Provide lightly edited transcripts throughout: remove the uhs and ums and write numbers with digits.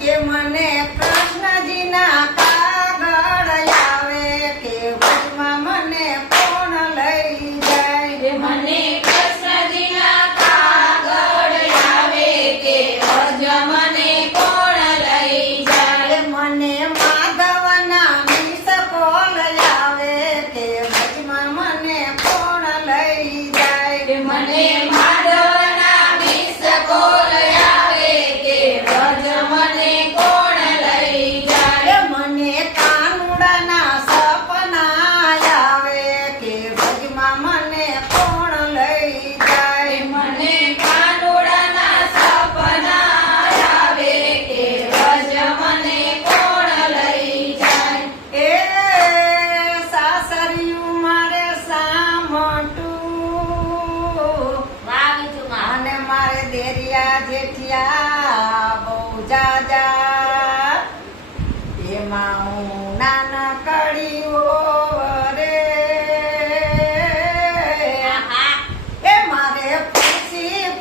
કે મને કૃષ્ણજીના કાગળ આવે કે વચમાં મને કોણ લઈ જાય કે મને કૃષ્ણજીના કાગળ આવે કે વચમાં મને કોણ લઈ જાય કે મને માધવના મિસકોલ આવે કે વચમાં મને કોણ લઈ જાય કે મને માધવના મિસકોલ આવે કે વચમાં મને કોણ લઈ જાય કે મને કાનુડાના સપના આવે કે વચમાં મને કોણ લઈ જાય કે મને કાનુડાના સપના આવે કે વચમાં મને કોણ લઈ જાય એ સાસરિયું મારે સામટું અને મારે દેરિયા જેઠિયા બહુ જાજા એમાં હું નાનકડી રે એ મારે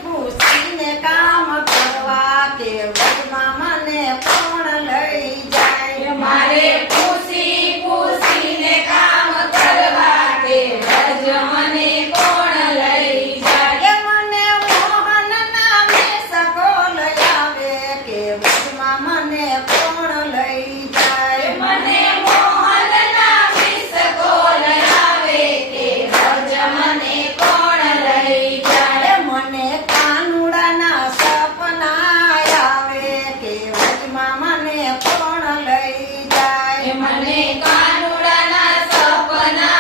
પૂછીને કામ કરવા કે વચમાં મને કોણ લઈ જાય મારે પૂછીને કામ કરવા કે વચમાં મને કોણ લઈ જાય કે મને મોહનના મિસકોલ આવે કે વચમાં મને કોણ લઈ જાય મને મોહનના મિસકોલ આવે કે વચમાં મને કોણ લઈ જાય એ મને કાનુડાના સપના આવે કે વચમાં મને કોણ લઈ જાય મને કાનુડાના સપના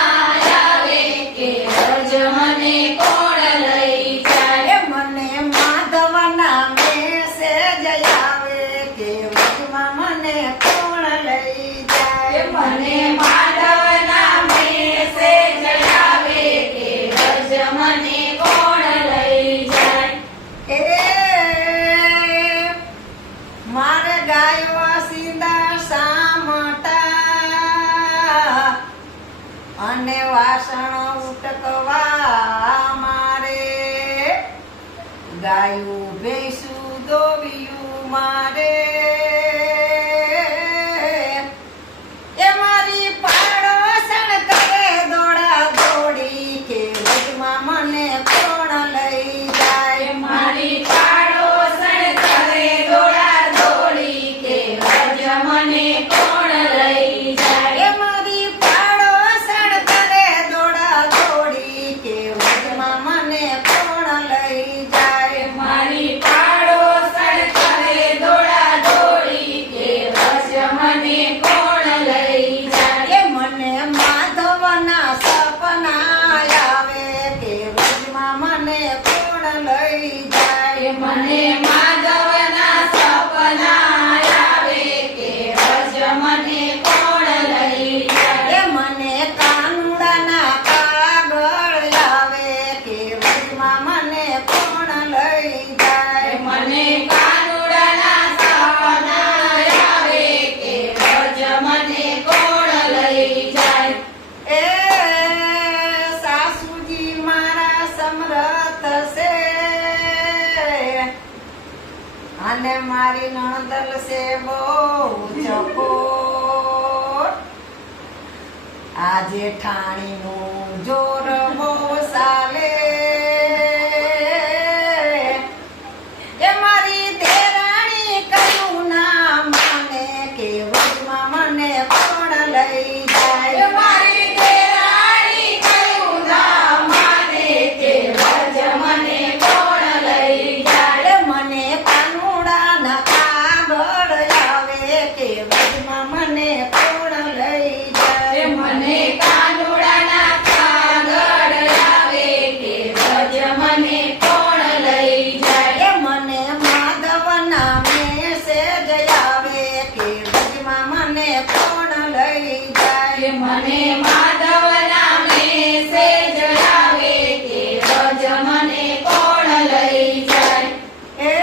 આવે કે વચમાં મને કોણ લઈ જાય એ મને માધવના મેસેજ આવે કે વચમાં મને કોણ લઈ જાય મને માધવના મેસેજ આવે કે વચમાં મને કોણ લઈ જાય એ મારે ગાયો સીધા સામટા અને વાસણ ઉટકવા મારે ગાયું ભેંસું દોવ્યું મારે એ મારી પાડોશણ કરે દોડા દોડી કે વચમાં મને કોણ લઈ જાય મારી પાડોશણ કરે દોડા દોડી કે વચમાં મને કોણ લઈ જાય એ મારી પાડોશણ કરે દોડા દોડી કે વચમાં મને કોણ લઈ જાય મારી પાડોશણ કરે દોડા દોડી કે વચમાં મને કોણ લઈ જાય એ મને માધવના સપના આવે કે વચમાં મને કોણ લઈ જાય મને માધવના સપના આવે કે વચમાં મને કોણ લઈ જાય એ મને કાનુડાના કાગળ આવે કે વચમાં મને કોણ લઈ જાય મને કાનુડાના સપના આવે કે વચમાં મને કોણ લઈ જાય એ સાસુજી મારા સમરથ છે અને મારી નણદલ છે બહુ ચકોર આ જેઠાણીનું જોર બહુ સાલે એ મારી દેરાણી કયું ના માને કે વચમાં મને કોણ લઈ જાય મારી દેરાણી કયું ના માને કે વચમાં મને કોણ લઈ જાય એ મને કાનુડાના કાગળ આવે કે વચમાં મને કોણ લઈ જાય મને કાનુડાના કાગળ આવે કે વચમાં મને કોણ લઈ જાય એ મને માધવના મેસેજ આવે કે વચમાં મને કોણ લઈ જાય મને માધવના મેસેજ આવે કે વચમાં મને કોણ લઈ જાય એ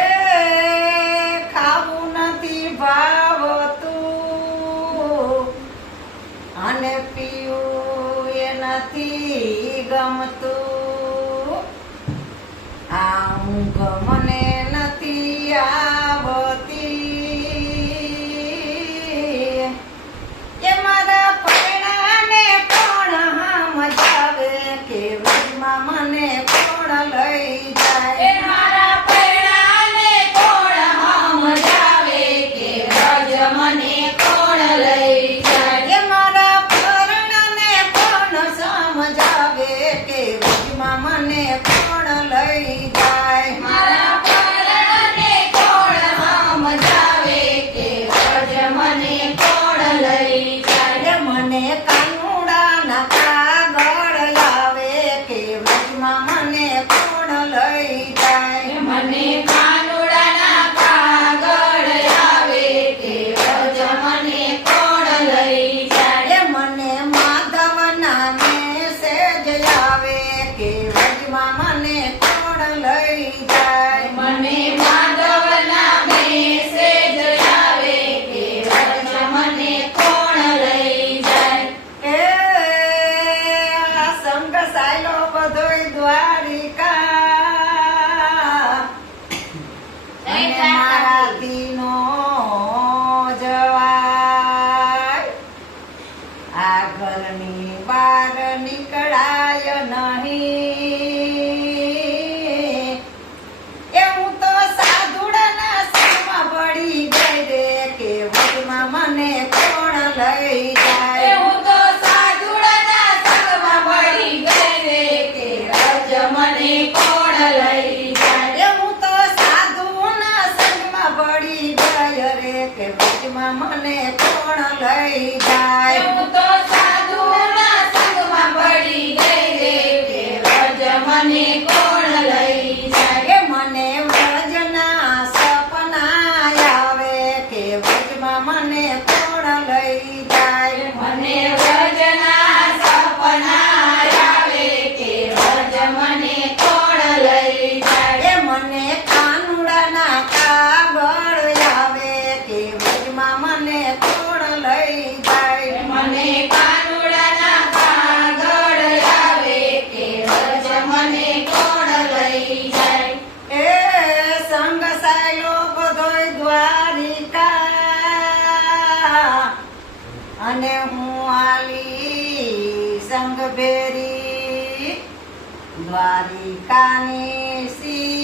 ખાવું નથી ભાવતું અને પીવું એ નથી ગમતું આ ઊંઘ મને નથી આવતી અને મારાથી નો જવાય આ ઘરની બહાર નીકળાય નહીં એ હું તો સાધુડાના સંગમાં પડી ગઈ રે કે વચમાં મને કોણ લઈ જાય હું તો સાધુડાના સંગમાં પડી ગઈ રે કે રજ મને કોણ લઈ જાય એ હું તો સાધુના સંગમાં પડી ગઈ રે કે વચમાં મને કોણ લઈ જાય હું તો સાધુના સંગમાં પડી ગઈ રે કે રજ મને કોણ લઈ જાય એ મને વ્રજના સપના આવે કે વચમાં મને કોણ લઈ જાય મને વ્રજના સપના આવે કે વ્રજ મને કોણ લઈ જાય એ મને કાનુડાના કાગળ આવે કે વચમાં મને કોણ લઈ જાય મને કાનુડાના કાગળ આવે કે વ્રજ મને કોણ લઈ જાય એ સંગ સાયલો બધોય દ્વારિકા અને હું આલી સંગ ભેરી દ્વારિકાની સી